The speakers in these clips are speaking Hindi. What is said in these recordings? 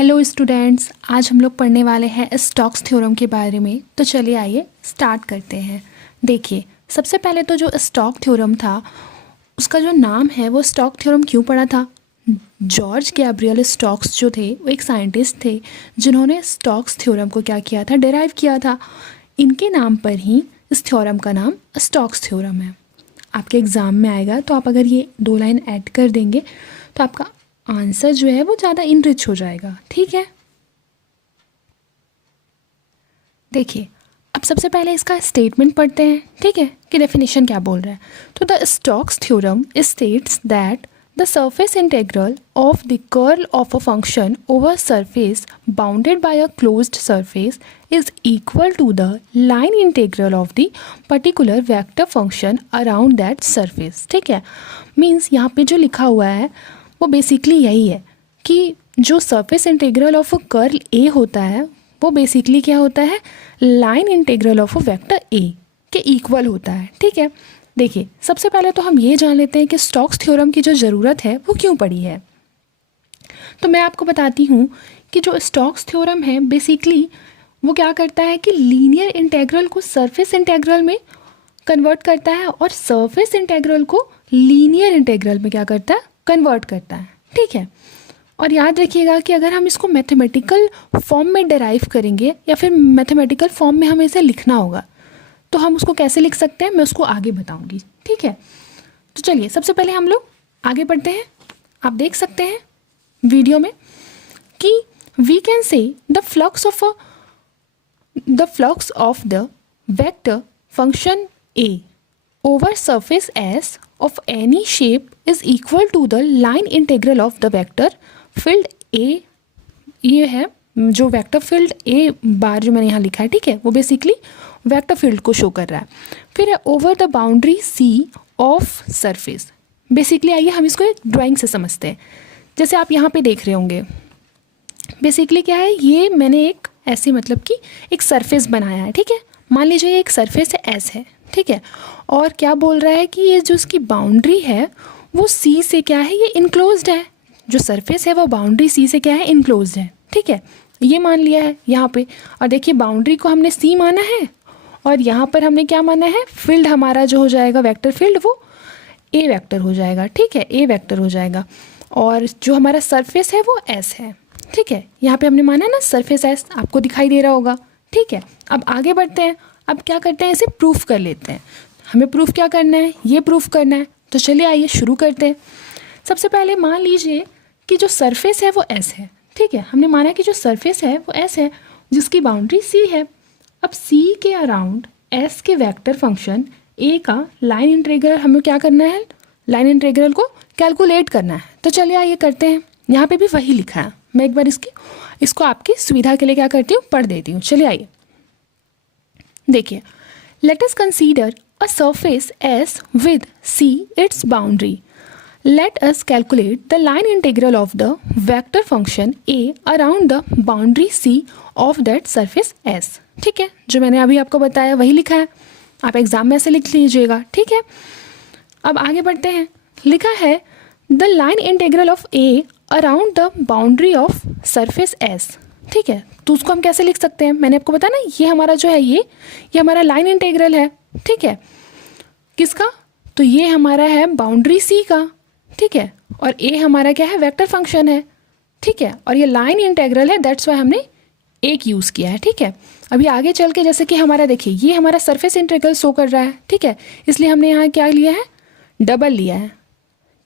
हेलो स्टूडेंट्स, आज हम लोग पढ़ने वाले हैं स्टोक्स थ्योरम के बारे में। तो चलिए आइए स्टार्ट करते हैं। देखिए, सबसे पहले तो जो स्टोक थ्योरम था उसका जो नाम है वो स्टोक थ्योरम क्यों पड़ा था। जॉर्ज गैब्रियल स्टोक्स जो थे वो एक साइंटिस्ट थे जिन्होंने स्टोक्स थ्योरम को क्या किया था, डिराइव किया था। इनके नाम पर ही इस थ्योरम का नाम स्टोक्स थ्योरम है। आपके एग्ज़ाम में आएगा तो आप अगर ये 2 लाइन ऐड कर देंगे तो आपका आंसर जो है वो ज़्यादा इनरिच हो जाएगा। ठीक है, देखिए अब सबसे पहले इसका स्टेटमेंट पढ़ते हैं, ठीक है, कि डेफिनेशन क्या बोल रहा है। तो the Stokes theorem states that the surface integral of the curl of a function over surface bounded by a closed surface is equal to the line integral of the particular vector function around that surface. ठीक है, मीन्स यहाँ पे जो लिखा हुआ है वो बेसिकली यही है कि जो सरफेस इंटीग्रल ऑफ कर्ल ए होता है वो बेसिकली क्या होता है, line integral of vector A के इक्वल होता है। ठीक है, देखिए सबसे पहले तो हम ये जान लेते हैं कि स्टोक्स थ्योरम की जो ज़रूरत है वो क्यों पड़ी है। तो मैं आपको बताती हूँ कि जो स्टोक्स थ्योरम है बेसिकली वो क्या करता है कि लीनियर इंटीग्रल को सरफेस इंटीग्रल में कन्वर्ट करता है और सरफेस इंटीग्रल को लीनियर इंटीग्रल में क्या करता है, कन्वर्ट करता है। ठीक है, और याद रखिएगा कि अगर हम इसको मैथमेटिकल फॉर्म में डिराइव करेंगे या फिर मैथमेटिकल फॉर्म में हमें इसे लिखना होगा तो हम उसको कैसे लिख सकते हैं मैं उसको आगे बताऊंगी। ठीक है, तो चलिए सबसे पहले हम लोग आगे बढ़ते हैं। आप देख सकते हैं वीडियो में कि we can say the flux of the vector function A over surface S of any shape is equal to the line integral of the vector field A। ये है जो वेक्टर फील्ड A बार जो मैंने यहाँ लिखा है, ठीक है, वो बेसिकली वेक्टर फील्ड को शो कर रहा है। फिर है over the boundary C of surface. Basically आइए हम इसको एक ड्राइंग से समझते हैं। जैसे आप यहाँ पे देख रहे होंगे बेसिकली क्या है, ये मैंने एक ऐसे मतलब कि एक सरफेस बनाया है। ठीक है, मान लीजिए एक सरफेस है S है, ठीक है, और क्या बोल रहा है कि ये जो इसकी बाउंड्री है वो सी से क्या है, ये इनक्लोज्ड है। जो सरफेस है वो बाउंड्री सी से क्या है, इनक्लोज्ड है। ठीक है, ये मान लिया है यहाँ पे। और देखिए बाउंड्री को हमने सी माना है और यहाँ पर हमने क्या माना है, फील्ड हमारा जो हो जाएगा वेक्टर फील्ड वो ए वेक्टर हो जाएगा। ठीक है, ए वेक्टर हो जाएगा और जो हमारा सरफेस है वो एस है। ठीक है, यहाँ पे हमने माना ना सरफेस एस, आपको दिखाई दे रहा होगा। ठीक है, अब आगे बढ़ते हैं। अब क्या करते हैं, इसे प्रूफ कर लेते हैं। हमें प्रूफ क्या करना है, ये प्रूफ करना है। तो चलिए आइए शुरू करते हैं। सबसे पहले मान लीजिए कि जो सरफेस है वो एस है। ठीक है, हमने माना कि जो सरफेस है वो एस है जिसकी बाउंड्री सी है। अब सी के अराउंड एस के वेक्टर फंक्शन ए का लाइन इंटीग्रल हमें क्या करना है, लाइन इंटीग्रल को कैलकुलेट करना है। तो चलिए आइए करते हैं। यहाँ पे भी वही लिखा है, मैं एक बार इसको आपकी सुविधा के लिए क्या करती हूँ, पढ़ देती हूँ। चलिए आइए देखिए, let us consider a surface S with C its boundary. Let us calculate the line integral of the vector function A around the boundary C of that surface S. ठीक है, जो मैंने अभी आपको बताया वही लिखा है, आप एग्जाम में ऐसे लिख लीजिएगा। ठीक है, अब आगे बढ़ते हैं। लिखा है the line integral of A around the boundary of surface S. ठीक है, तो उसको हम कैसे लिख सकते हैं, मैंने आपको बताया ना, ये हमारा जो है ये हमारा लाइन इंटीग्रल है। ठीक है, किसका, तो ये हमारा है बाउंड्री सी का। ठीक है, और ए हमारा क्या है, वेक्टर फंक्शन है। ठीक है, और ये लाइन इंटीग्रल है, दैट्स वाई हमने एक यूज़ किया है। ठीक है, अभी आगे चल के जैसे कि हमारा देखिए ये हमारा सरफेस इंटीग्रल शो कर रहा है। ठीक है, इसलिए हमने यहाँ क्या लिया है, डबल लिया है,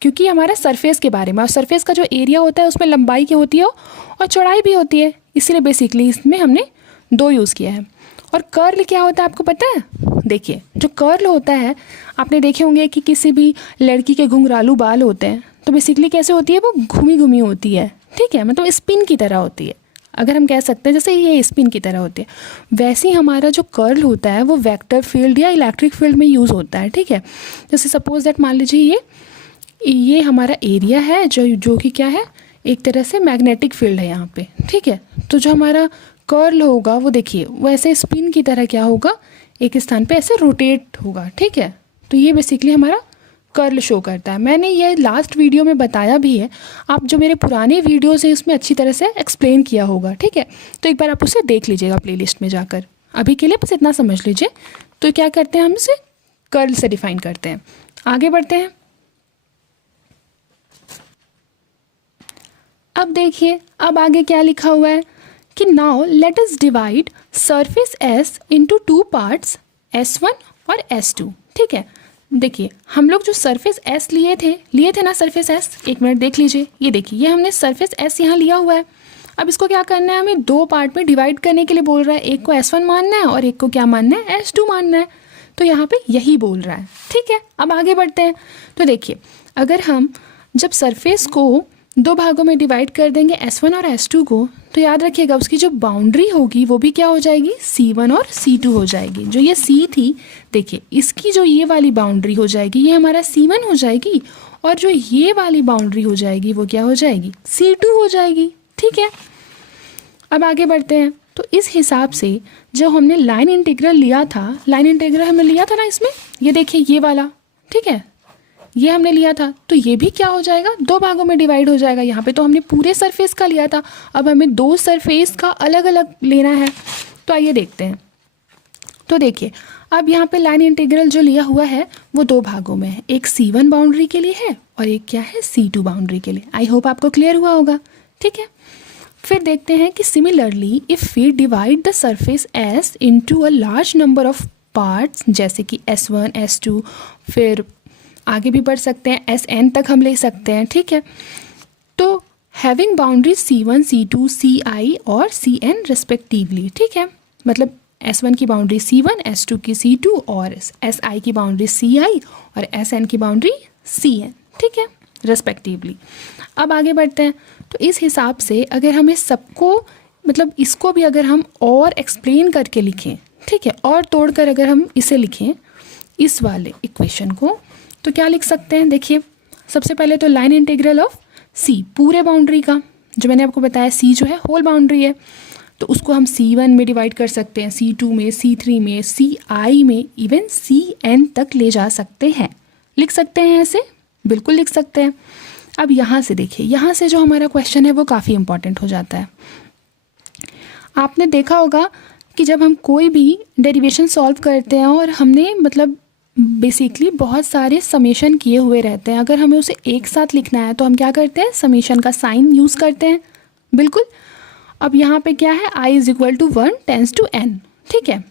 क्योंकि हमारा सरफेस के बारे में, और सरफेस का जो एरिया होता है उसमें लंबाई की होती है और चौड़ाई भी होती है, इसलिए बेसिकली इसमें हमने 2 यूज़ किया है। और कर्ल क्या होता है आपको पता है, देखिए जो कर्ल होता है आपने देखे होंगे कि किसी भी लड़की के घुंघरालू बाल होते हैं तो बेसिकली कैसे होती है, वो घूमी घूमी होती है। ठीक है, मतलब स्पिन की तरह होती है, अगर हम कह सकते हैं जैसे ये स्पिन की तरह होती है। वैसे ही हमारा जो कर्ल होता है वो वेक्टर फील्ड या इलेक्ट्रिक फील्ड में यूज़ होता है। ठीक है, जैसे सपोज दैट मान लीजिए ये हमारा एरिया है जो कि क्या है, एक तरह से मैग्नेटिक फील्ड है यहाँ पे। ठीक है, तो जो हमारा कर्ल होगा वो देखिए वो ऐसे स्पिन की तरह क्या होगा, एक स्थान पे ऐसे रोटेट होगा। ठीक है, तो ये बेसिकली हमारा कर्ल शो करता है। मैंने ये लास्ट वीडियो में बताया भी है, आप जो मेरे पुराने वीडियोस हैं उसमें अच्छी तरह से एक्सप्लेन किया होगा, ठीक है। तो एक बार आप उसे देख लीजिएगा प्लेलिस्ट में जाकर। अभी के लिए बस इतना समझ लीजिए। तो क्या करते हैं, हम इसे कर्ल से डिफाइन करते हैं। आगे बढ़ते हैं। अब देखिए, अब आगे क्या लिखा हुआ है कि now let us divide surface S into two parts S1 और S2, ठीक है। देखिए, हम लोग जो सरफेस एस लिए थे ना सरफेस एस, एक मिनट देख लीजिए। ये देखिए, ये हमने सरफेस एस यहाँ लिया हुआ है। अब इसको क्या करना है, हमें दो पार्ट में डिवाइड करने के लिए बोल रहा है। एक को S1 मानना है और एक को क्या मानना है, S2 मानना है। तो यहाँ पे यही बोल रहा है, ठीक है। अब आगे बढ़ते हैं। तो देखिए, अगर हम जब सरफेस को दो भागों में डिवाइड कर देंगे S1 और S2 को, तो याद रखिएगा उसकी जो बाउंड्री होगी वो भी क्या हो जाएगी, C1 और C2 हो जाएगी। जो ये C थी, देखिए इसकी जो ये वाली बाउंड्री हो जाएगी ये हमारा C1 हो जाएगी, और जो ये वाली बाउंड्री हो जाएगी वो क्या हो जाएगी, C2 हो जाएगी, ठीक है। अब आगे बढ़ते हैं। तो इस हिसाब से जो हमने लाइन इंटीग्रल लिया था, लाइन इंटीग्रल हमने लिया था ना इसमें, ये देखिए ये वाला, ठीक है, ये हमने लिया था। तो ये भी क्या हो जाएगा, दो भागों में डिवाइड हो जाएगा। यहाँ पे तो हमने पूरे सरफेस का लिया था, अब हमें दो सरफेस का अलग अलग लेना है। तो आइए देखते हैं। तो देखिए, अब यहाँ पे लाइन इंटीग्रल जो लिया हुआ है वो दो भागों में है, एक C1 बाउंड्री के लिए है और एक क्या है, C2 बाउंड्री के लिए। आई होप आपको क्लियर हुआ होगा, ठीक है। फिर देखते हैं कि similarly if we divide the surface S into a large number of parts, जैसे कि S1, S2, फिर आगे भी बढ़ सकते हैं, Sn तक हम ले सकते हैं, ठीक है। तो having boundary C1, C2, Ci और Cn रिस्पेक्टिवली, ठीक है। मतलब S1 की बाउंड्री C1, S2 की C2 और Si की बाउंड्री Ci और Sn की बाउंड्री Cn, ठीक है, रिस्पेक्टिवली। अब आगे बढ़ते हैं। तो इस हिसाब से अगर हमें सबको, मतलब इसको भी अगर हम और एक्सप्लेन करके लिखें, ठीक है, और तोड़कर अगर हम इसे लिखें इस वाले इक्वेशन को, तो क्या लिख सकते हैं। देखिए, सबसे पहले तो लाइन इंटीग्रल ऑफ C, पूरे बाउंड्री का, जो मैंने आपको बताया C जो है होल बाउंड्री है, तो उसको हम C1 में डिवाइड कर सकते हैं, C2 में, C3 में, Ci में, इवन Cn तक ले जा सकते हैं। लिख सकते हैं ऐसे, बिल्कुल लिख सकते हैं। अब यहाँ से देखिए, यहाँ से जो हमारा क्वेश्चन है वो काफ़ी इंपॉर्टेंट हो जाता है। आपने देखा होगा कि जब हम कोई भी डेरिवेशन सॉल्व करते हैं और हमने मतलब बेसिकली बहुत सारे समेशन किए हुए रहते हैं, अगर हमें उसे एक साथ लिखना है तो हम क्या करते हैं, समेशन का साइन यूज़ करते हैं, बिल्कुल। अब यहाँ पे क्या है, i is equal to 1 tends to n, ठीक है।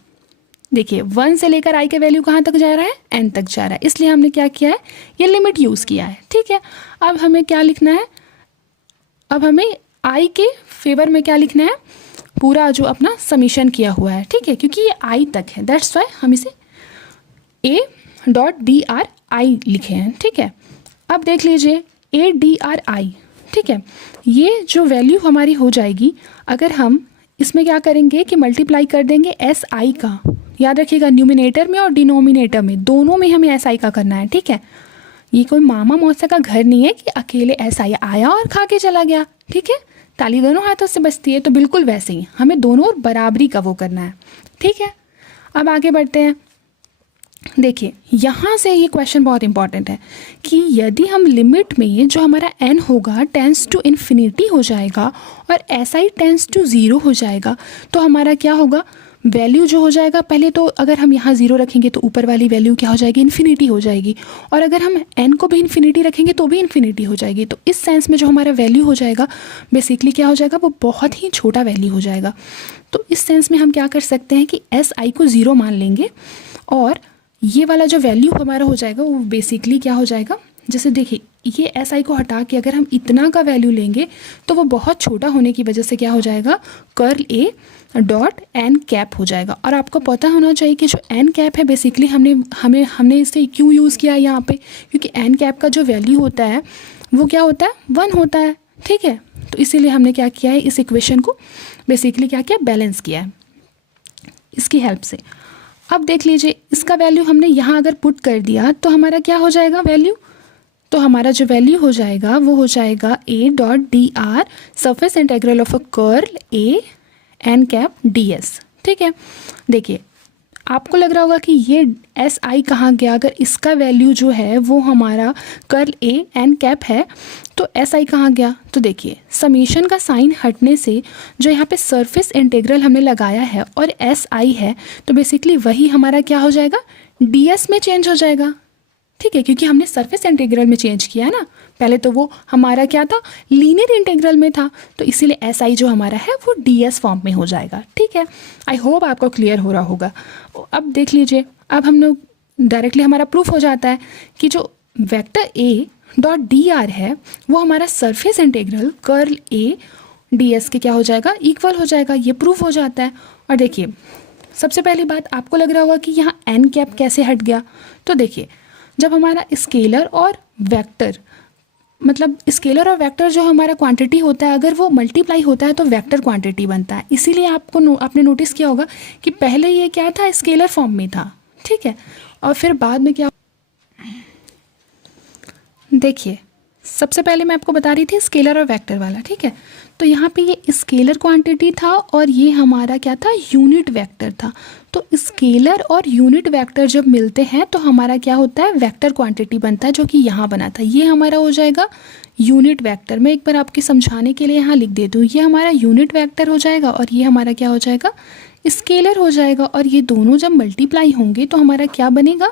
देखिए 1 से लेकर i के वैल्यू कहाँ तक जा रहा है, n तक जा रहा है, इसलिए हमने क्या किया है, ये लिमिट यूज़ किया है, ठीक है। अब हमें क्या लिखना है, अब हमें i के फेवर में क्या लिखना है, पूरा जो अपना समीशन किया हुआ है, ठीक है, क्योंकि ये i तक है, दैट्स वाई हम इसे A.dri लिखे हैं, ठीक है। अब देख लीजिए A.dri, ठीक है, ये जो वैल्यू हमारी हो जाएगी, अगर हम इसमें क्या करेंगे कि मल्टीप्लाई कर देंगे SI का, याद रखिएगा न्यूमिनेटर में और डिनोमिनेटर में दोनों में हमें SI का करना है, ठीक है। ये कोई मामा मौसा का घर नहीं है कि अकेले SI आया और खा के चला गया, ठीक है, ताली दोनों हाथों से बजती है, तो बिल्कुल वैसे ही हमें दोनों और बराबरी का वो करना है, ठीक है। अब आगे बढ़ते हैं। देखिए यहाँ से ये क्वेश्चन बहुत इंपॉर्टेंट है कि यदि हम लिमिट में जो हमारा n होगा टेंस टू इन्फिनिटी हो जाएगा और SI टेंस टू 0 हो जाएगा, तो हमारा क्या होगा, वैल्यू जो हो जाएगा, पहले तो अगर हम यहाँ 0 रखेंगे तो ऊपर वाली वैल्यू क्या हो जाएगी, इन्फिनिटी हो जाएगी, और अगर हम n को भी इन्फिनिटी रखेंगे तो भी इन्फिनिटी हो जाएगी। तो इस सेंस में जो हमारा वैल्यू हो जाएगा बेसिकली क्या हो जाएगा, वो बहुत ही छोटा वैल्यू हो जाएगा। तो इस सेंस में हम क्या कर सकते हैं कि SI को 0 मान लेंगे और ये वाला जो वैल्यू हमारा हो जाएगा वो बेसिकली क्या हो जाएगा, जैसे देखिए ये SI को हटा के अगर हम इतना का वैल्यू लेंगे तो वो बहुत छोटा होने की वजह से क्या हो जाएगा, curl A dot n cap हो जाएगा। और आपको पता होना चाहिए कि जो n कैप है बेसिकली हमने इसे क्यों यूज़ किया है यहाँ पे, क्योंकि n कैप का जो वैल्यू होता है वो क्या होता है, 1 होता है, ठीक है। तो इसीलिए हमने क्या किया है, इस इक्वेशन को बेसिकली क्या किया, बैलेंस किया है इसकी हेल्प से। अब देख लीजिए इसका वैल्यू हमने यहाँ अगर पुट कर दिया तो हमारा क्या हो जाएगा वैल्यू, तो हमारा जो वैल्यू हो जाएगा वो हो जाएगा A dot dr surface integral of a curl A n cap ds, ठीक है। देखिए आपको लग रहा होगा कि ये एस आई कहाँ गया, अगर इसका वैल्यू जो है वो हमारा कर्ल ए एन कैप है तो एस आई कहाँ गया। तो देखिए समीशन का साइन हटने से जो यहाँ पे सरफेस इंटीग्रल हमने लगाया है और एस आई है तो बेसिकली वही हमारा क्या हो जाएगा, डी एस में चेंज हो जाएगा। ठीक है, क्योंकि हमने सरफेस इंटीग्रल में चेंज किया है ना, पहले तो वो हमारा क्या था, लीनियर इंटीग्रल में था, तो इसीलिए एस आई जो हमारा है वो डी एस फॉर्म में हो जाएगा। ठीक है, आई होप आपको क्लियर हो रहा होगा। अब देख लीजिए, अब हम लोग डायरेक्टली हमारा प्रूफ हो जाता है कि जो vector A dot D R है वो हमारा surface integral curl A D S के क्या हो जाएगा, इक्वल हो जाएगा। ये प्रूफ हो जाता है। और देखिए सबसे पहली बात, आपको लग रहा होगा कि यहाँ एन कैप कैसे हट गया। तो देखिए जब हमारा स्केलर और वेक्टर, मतलब स्केलर और वेक्टर जो हमारा क्वांटिटी होता है, अगर वो मल्टीप्लाई होता है तो वेक्टर क्वांटिटी बनता है। इसीलिए आपने नोटिस किया होगा कि पहले ये क्या था, स्केलर फॉर्म में था। ठीक है, और फिर बाद में क्या, देखिए सबसे पहले मैं आपको बता रही थी स्केलर और वेक्टर वाला। ठीक है, तो यहाँ पे ये स्केलर क्वांटिटी था और ये हमारा क्या था, यूनिट वेक्टर था। तो स्केलर और यूनिट वेक्टर जब मिलते हैं तो हमारा क्या होता है, वेक्टर क्वांटिटी बनता है, जो कि यहाँ बना था। ये हमारा हो जाएगा यूनिट वेक्टर। मैं एक बार आपके समझाने के लिए यहाँ लिख देती हूँ, ये हमारा यूनिट वेक्टर हो जाएगा और ये हमारा क्या हो जाएगा, स्केलर हो जाएगा। और ये दोनों जब मल्टीप्लाई होंगे तो हमारा क्या बनेगा,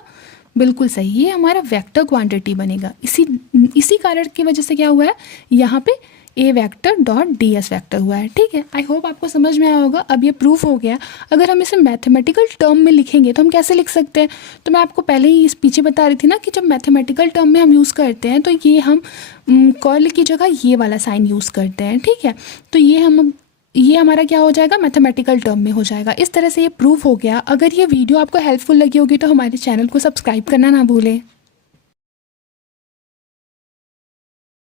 बिल्कुल सही, ये हमारा वेक्टर क्वांटिटी बनेगा। इसी कारण की वजह से क्या हुआ है, यहाँ पे A vector dot D S vector हुआ है। ठीक है, आई होप आपको समझ में आया होगा। अब ये प्रूफ हो गया। अगर हम इसे मैथमेटिकल टर्म में लिखेंगे तो हम कैसे लिख सकते हैं, तो मैं आपको पहले ही इस पीछे बता रही थी ना कि जब मैथमेटिकल टर्म में हम यूज़ करते हैं तो ये हम कर्ल की जगह ये वाला साइन यूज़ करते हैं। ठीक है, तो ये हमारा क्या हो जाएगा, मैथमेटिकल टर्म में हो जाएगा। इस तरह से ये प्रूफ हो गया। अगर ये वीडियो आपको हेल्पफुल लगी होगी तो हमारे चैनल को सब्सक्राइब करना ना भूलें।